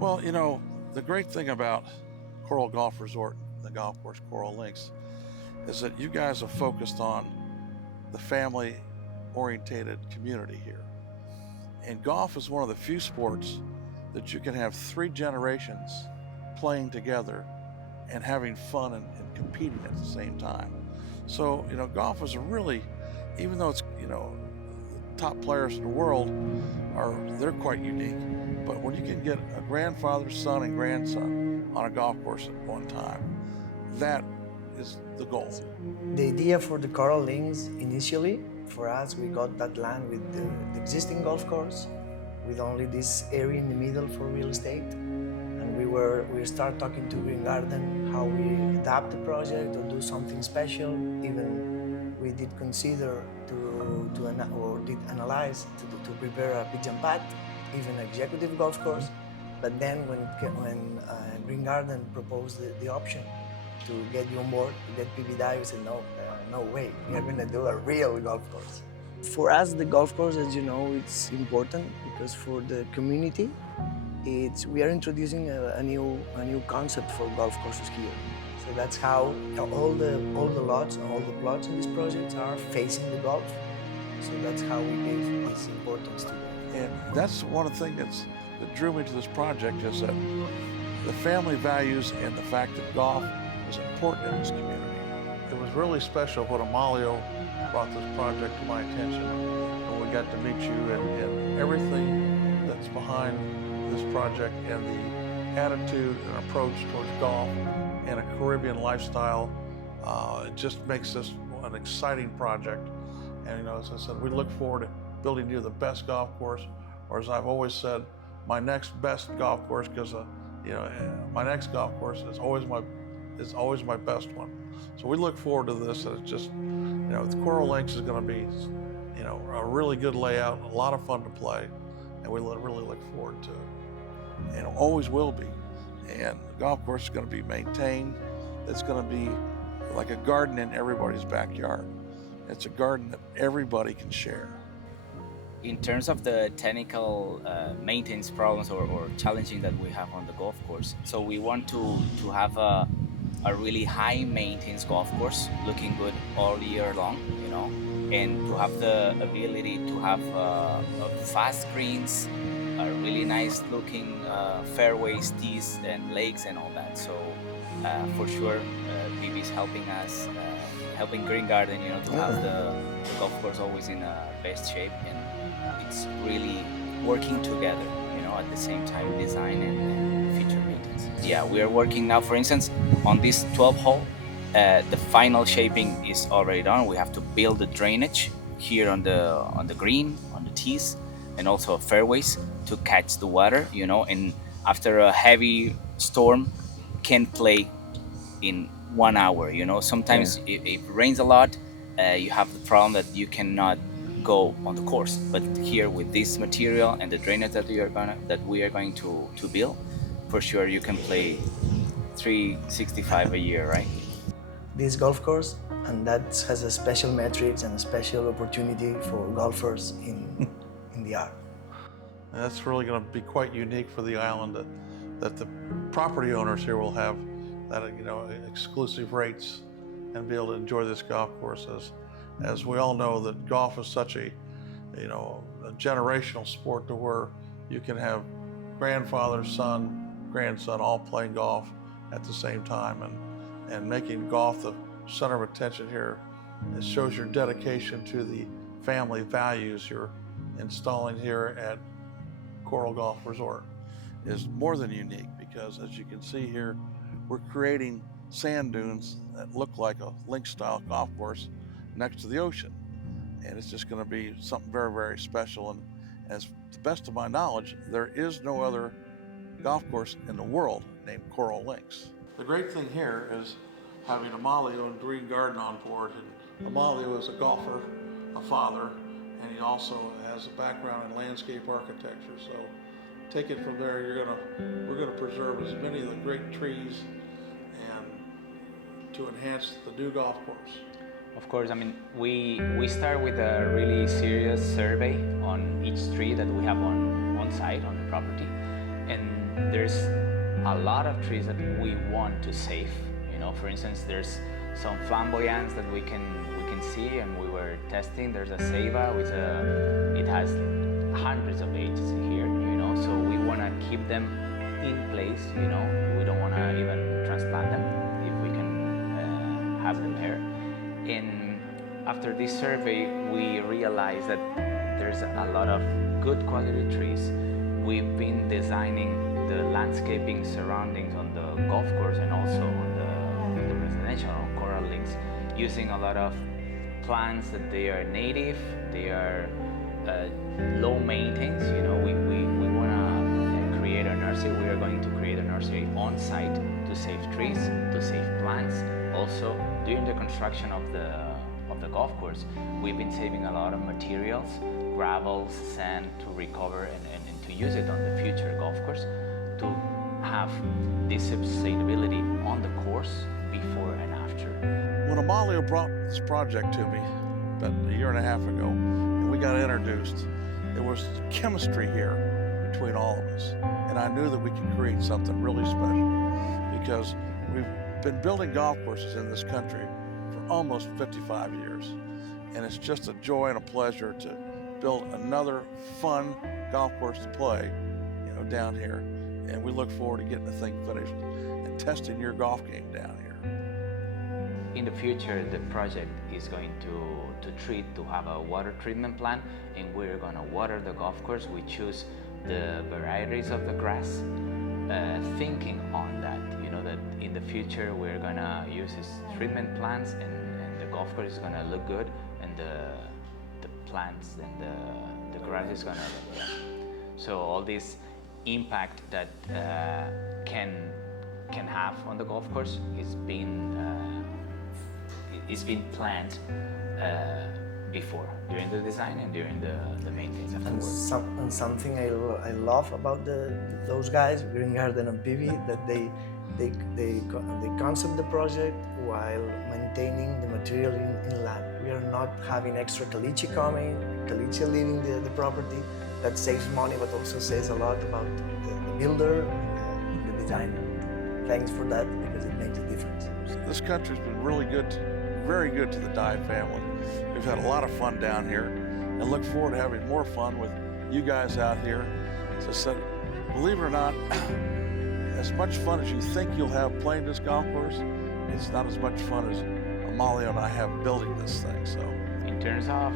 Well, the great thing about Coral Golf Resort, the golf course Coral Links, is that you guys have focused on the family orientated community here. And golf is one of the few sports that you can have 3 generations playing together and having fun and competing at the same time. So, golf is a really, even though it's, top players in the world they're quite unique. But when you can get a grandfather, son, and grandson on a golf course at one time, that is the goal. The idea for the Coral Links initially, for us, we got that land with the existing golf course, with only this area in the middle for real estate. And we start talking to Green Garden how we adapt the project or do something special. Even we did consider did analyze to prepare a pitch and putt, even executive golf course. But then when Green Garden proposed the option to get you on board, to get PBDI, we said no way, we are going to do a real golf course. For us, the golf course, as you know, it's important because for the community, we are introducing a new concept for golf courses here. So that's how all the lots and all the plots in this project are facing the golf. So that's how we gave this importance to it. And that's one of the things that drew me to this project is that the family values and the fact that golf is important in this community. It was really special when Amalio brought this project to my attention when we got to meet you and everything that's behind this project and the attitude and approach towards golf and a Caribbean lifestyle. It just makes this an exciting project. And as I said, we look forward to building you the best golf course, or as I've always said, my next best golf course, because my next golf course is always my best one. So we look forward to this, and it's just, the Coral Links is going to be, a really good layout, a lot of fun to play, and we really look forward to it. And it always will be. And the golf course is going to be maintained. It's going to be like a garden in everybody's backyard. It's a garden that everybody can share. In terms of the technical maintenance problems or challenging that we have on the golf course, so we want to have a really high maintenance golf course, looking good all year long, and to have the ability to have fast greens, really nice looking fairways, tees, and lakes, and all that. So for sure, BB is helping us, helping Green Garden, to have the golf course always in best shape, and it's really working together, at the same time, design and feature maintenance. Yeah, we are working now, for instance, on this 12 hole. The final shaping is already done. We have to build the drainage here on the green, on the tees, and also fairways to catch the water, and after a heavy storm can play in 1 hour. Sometimes if it rains a lot, you have the problem that you cannot go on the course. But here with this material and the drainage that we are going to build, for sure you can play 365 a year, right? This golf course, and that has a special metrics and a special opportunity for golfers in the art. And that's really going to be quite unique for the island, that the property owners here will have that exclusive rates and be able to enjoy this golf course. As we all know, that golf is such a generational sport to where you can have grandfather, son, grandson all playing golf at the same time, and making golf the center of attention here. It shows your dedication to the family values you're installing here at Coral Golf Resort. Is more than unique because, as you can see here, we're creating sand dunes that look like a link-style golf course next to the ocean. And it's just going to be something very, very special. And as to the best of my knowledge, there is no other golf course in the world named Coral Links. The great thing here is having Amalio and Green Garden on board. And Amalio is a golfer, a father, and he also has a background in landscape architecture. So take it from there. We're gonna preserve as many of the great trees and to enhance the new golf course. Of course, we start with a really serious survey on each tree that we have on site, on the property, and there's a lot of trees that we want to save. For instance, there's some flamboyants that we can see, and we were testing. There's a ceiba, which it has hundreds of ages here, so we want to keep them in place, we don't want to even transplant them if we can have them there. And after this survey, we realized that there's a lot of good quality trees. We've been designing the landscaping surroundings on the golf course and also on the residential on Coral Links, using a lot of plants that they are native, they are low maintenance. We want to create a nursery. We are going to create a nursery on site to save trees, to save plants. Also, during the construction of the golf course, we've been saving a lot of materials, gravel, sand, to recover and to use it on the future golf course, to have this sustainability on the course before and after. When Amalio brought this project to me about a year and a half ago, and we got introduced, there was chemistry here between all of us. And I knew that we could create something really special, because we've been building golf courses in this country for almost 55 years. And it's just a joy and a pleasure to build another fun golf course to play, down here. And we look forward to getting the thing finished and testing your golf game down here. In the future, the project is going to have a water treatment plant, and we're going to water the golf course. We choose the varieties of the grass, thinking on that, that in the future we're going to use these treatment plants, and the golf course is going to look good, and the plants and the grass is going to look good. So all this impact that can have on the golf course is being planned before, during the design and during the maintenance afterwards. And something I love about those guys, Green Garden and PV, that they concept the project while maintaining the material in land. We are not having extra caliche coming, caliche leaving the property. That saves money, but also says a lot about the builder and the designer. Thanks for that, because it makes a difference. This country's been really good, very good to the Dye family. We've had a lot of fun down here, and look forward to having more fun with you guys out here. As I said, believe it or not, as much fun as you think you'll have playing this golf course, it's not as much fun as Amalio and I have building this thing. So, in terms of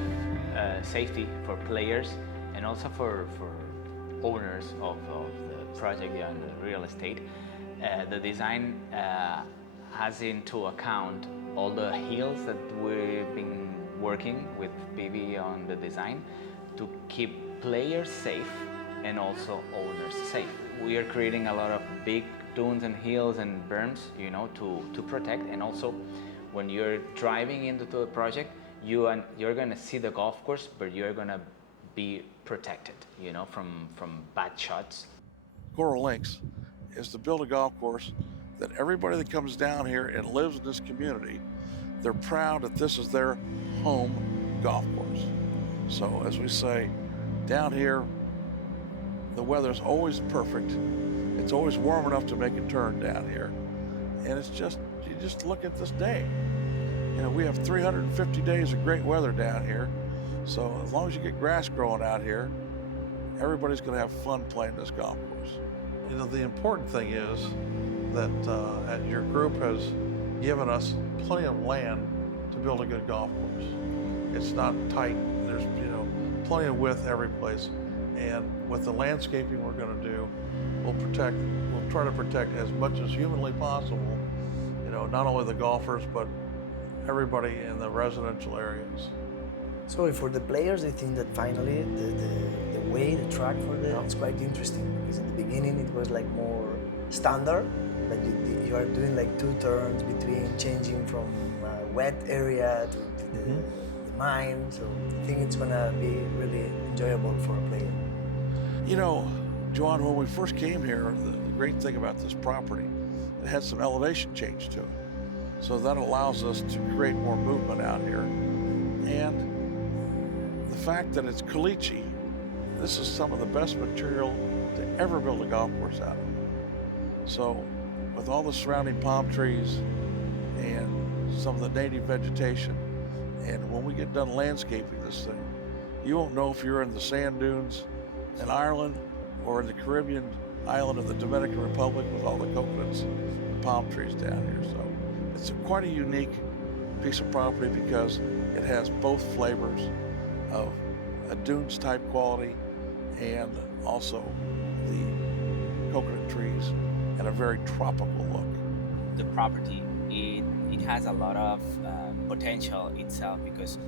safety for players and also for owners of the project and the real estate, the design has into account all the hills that we've been working with PV on the design to keep players safe and also owners safe. We are creating a lot of big dunes and hills and berms, to protect. And also, when you're driving into the project, you're gonna see the golf course, but you're gonna be protected, from bad shots. Coral Links is to build a golf course that everybody that comes down here and lives in this community, they're proud that this is their home golf course. So as we say, down here, the weather's always perfect. It's always warm enough to make a turn down here. And it's just, you just look at this day. We have 350 days of great weather down here. So as long as you get grass growing out here, everybody's gonna have fun playing this golf course. The important thing is that your group has given us plenty of land to build a good golf course. It's not tight. There's plenty of width every place. And with the landscaping we're going to do, we'll try to protect as much as humanly possible, not only the golfers, but everybody in the residential areas. So for the players, I think that finally the way, the track for them, it's quite interesting, because in the beginning it was like more standard, but you are doing like 2 turns between changing from wet area to the mine. So I think it's gonna be really enjoyable for a player. Joan, when we first came here, the great thing about this property, it had some elevation change to it. So that allows us to create more movement out here. And the fact that it's caliche this is some of the best material to ever build a golf course out of. So with all the surrounding palm trees and some of the native vegetation, and when we get done landscaping this thing, you won't know if you're in the sand dunes in Ireland or in the Caribbean island of the Dominican Republic with all the coconuts and palm trees down here. So it's quite a unique piece of property because it has both flavors of a dunes type quality and also the coconut trees and a very tropical look. The property, it has a lot of potential itself because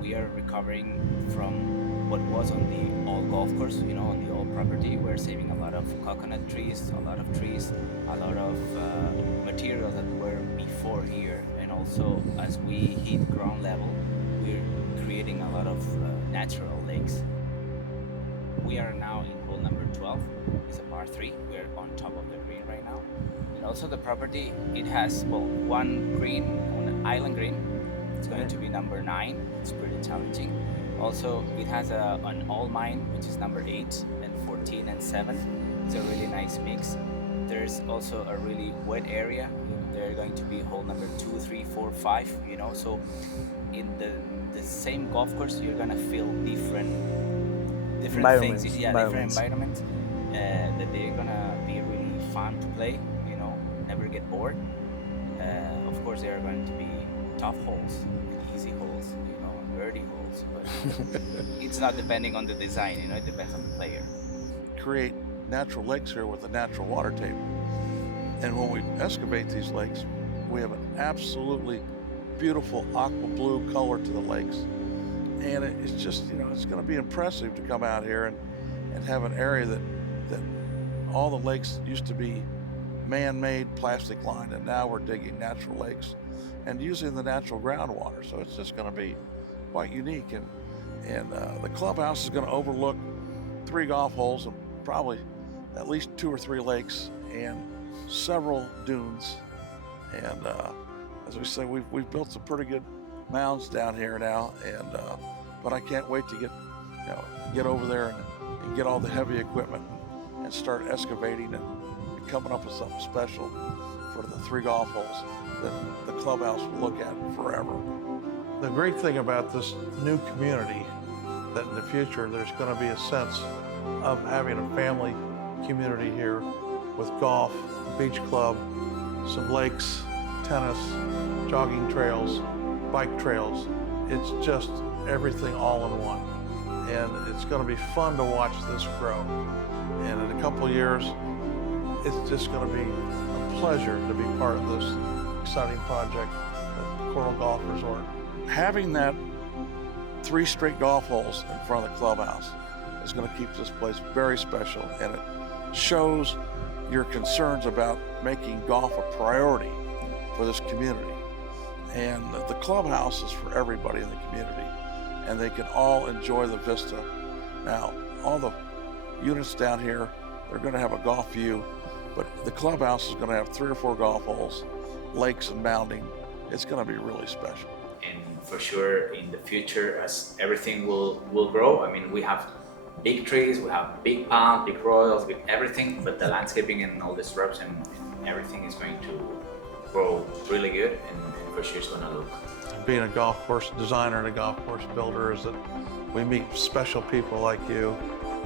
we are recovering from what was on the old golf course, on the old property. We're saving a lot of coconut trees, a lot of materials that were before here. And also, as we hit ground level, we're creating a lot of natural lakes. We are now in hole number 12. It's a par 3. We're on top of the green right now. And also the property, it has, one green, an island green. It's going to be number 9. It's pretty challenging. Also, it has an all mine, which is number 8, and 14 and 7. It's a really nice mix. There's also a really wet area. They're going to be hole number 2, 3, 4, 5, So in the same golf course, you're gonna feel different things. Different environments that they're gonna be really fun to play, never get bored. Of course, there are going to be tough holes, easy holes, birdie holes, but it's not depending on the design, it depends on the player. Create natural lakes here with a natural water table. And when we excavate these lakes, we have an absolutely beautiful aqua blue color to the lakes. And it's just, it's going to be impressive to come out here and have an area that all the lakes used to be man-made plastic lined, and now we're digging natural lakes and using the natural groundwater. So it's just going to be quite unique. And the clubhouse is going to overlook 3 golf holes and probably at least 2 or 3 lakes and several dunes. And as we say, we've built some pretty good mounds down here now, and but I can't wait to get over there and get all the heavy equipment and start excavating and coming up with something special for the 3 golf holes that the clubhouse will look at forever. The great thing about this new community, that in the future there's going to be a sense of having a family community here with golf, beach club, some lakes, tennis, jogging trails, bike trails. It's just everything all in one. And it's going to be fun to watch this grow. And in a couple of years, it's just going to be a pleasure to be part of this exciting project at Coral Golf Resort. Having that 3 straight golf holes in front of the clubhouse is going to keep this place very special, and it shows your concerns about making golf a priority for this community. And the clubhouse is for everybody in the community, and they can all enjoy the vista. Now, all the units down here, they're going to have a golf view, but the clubhouse is going to have 3 or 4 golf holes, lakes and mounding. It's going to be really special. And for sure, in the future, as everything will grow, I mean, we have big trees, we have big palms, big royals, big everything, but the landscaping and all the shrubs and everything is going to grow really good, and for sure it's going to look. Being a golf course designer and a golf course builder is that we meet special people like you,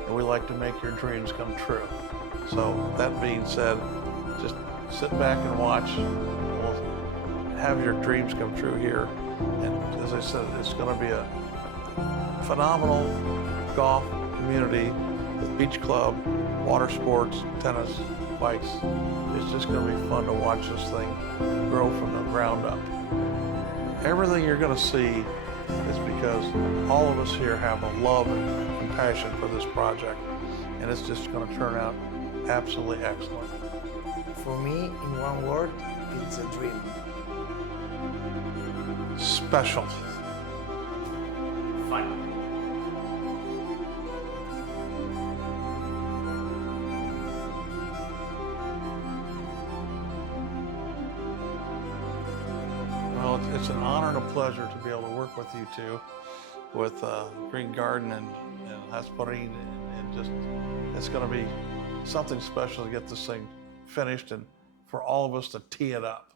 and we like to make your dreams come true. So that being said, just sit back and watch. We'll have your dreams come true here. And as I said, it's going to be a phenomenal golf community with beach club, water sports, tennis, bikes. It's just going to be fun to watch this thing grow from the ground up. Everything you're going to see is because all of us here have a love and passion for this project, and it's just going to turn out absolutely excellent. For me, in one word, it's a dream. Special. Fun. Well, it's an honor and a pleasure to be able to work with you two, with Green Garden and Gesproin, and just, it's going to be something special to get this thing finished and for all of us to tee it up.